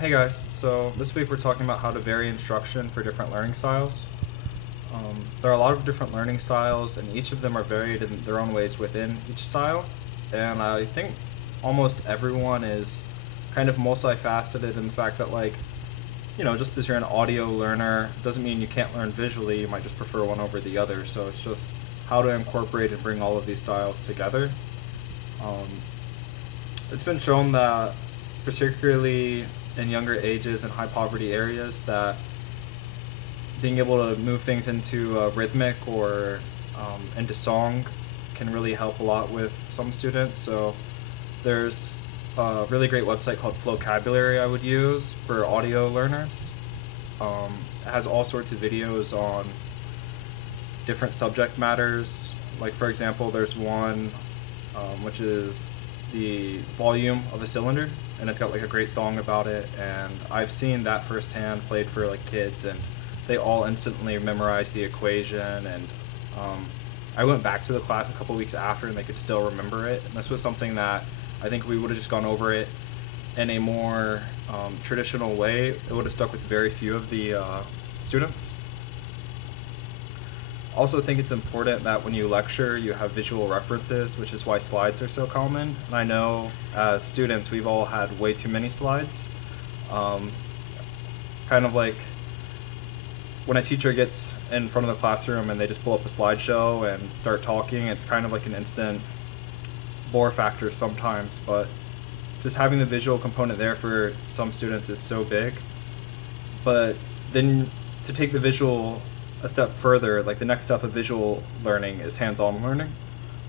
Hey guys, so this week we're talking about how to vary instruction for different learning styles. There are a lot of different learning styles, and each of them are varied in their own ways within each style. And I think almost everyone is kind of multifaceted in the fact that, just because you're an audio learner doesn't mean you can't learn visually. You might just prefer one over the other. So it's just how to incorporate and bring all of these styles together. Um, it's been shown that, particularly in younger ages and high poverty areas, that being able to move things into rhythmic or into song can really help a lot with some students. So there's a really great website called Flowcabulary I would use for audio learners. It has all sorts of videos on different subject matters. Like, for example, there's one which is the volume of a cylinder, and it's got like a great song about it, and I've seen that firsthand played for like kids, and they all instantly memorized the equation. And I went back to the class a couple weeks after and they could still remember it, and this was something that I think we would have just gone over it in a more traditional way. It would have stuck with very few of the students. Also think it's important that when you lecture you have visual references, which is why slides are so common. And I know as students we've all had way too many slides. Kind of like when a teacher gets in front of the classroom and they just pull up a slideshow and start talking, it's kind of like an instant bore factor sometimes, but just having the visual component there for some students is so big. But then to take the visual a step further, like the next step of visual learning is hands-on learning.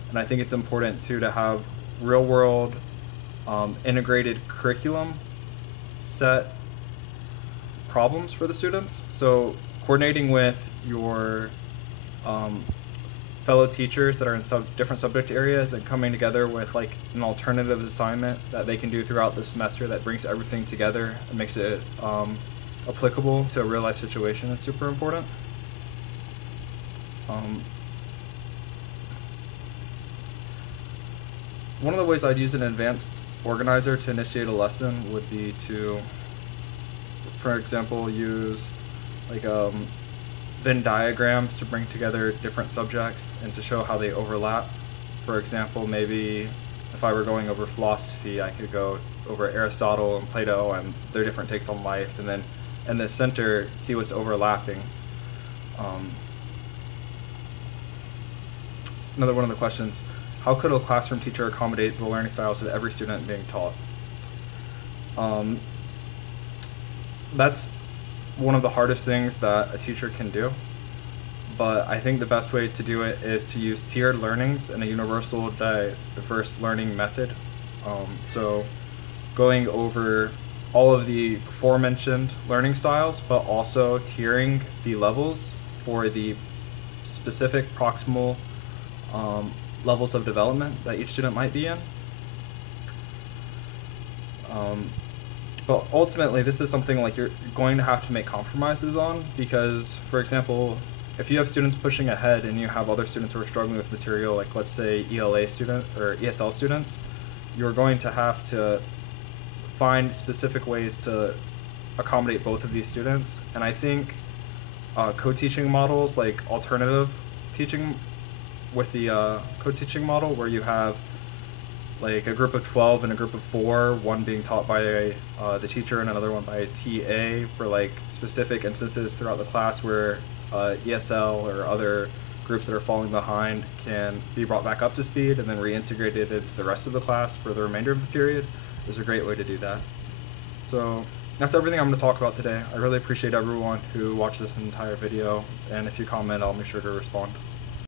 And I think it's important too to have real-world integrated curriculum set problems for the students. So coordinating with your fellow teachers that are in different subject areas and coming together with like an alternative assignment that they can do throughout the semester that brings everything together and makes it applicable to a real-life situation is super important. One of the ways I'd use an advanced organizer to initiate a lesson would be to, for example, use like Venn diagrams to bring together different subjects and to show how they overlap. For example, maybe if I were going over philosophy, I could go over Aristotle and Plato and their different takes on life, and then in the center see what's overlapping. Another one of the questions, how could a classroom teacher accommodate the learning styles of every student being taught? That's one of the hardest things that a teacher can do, but I think the best way to do it is to use tiered learnings and a universal diverse learning method. So going over all of the aforementioned learning styles, but also tiering the levels for the specific proximal levels of development that each student might be in. But ultimately, this is something like you're going to have to make compromises on, because, for example, if you have students pushing ahead and you have other students who are struggling with material, like let's say ELA student or ESL students, you're going to have to find specific ways to accommodate both of these students. And I think co-teaching models, like alternative teaching with the co-teaching model, where you have like a group of 12 and a group of 4, one being taught by the teacher and another one by a TA for like specific instances throughout the class where ESL or other groups that are falling behind can be brought back up to speed and then reintegrated into the rest of the class for the remainder of the period, is a great way to do that. So that's everything I'm going to talk about today. I really appreciate everyone who watched this entire video, and if you comment, I'll make sure to respond.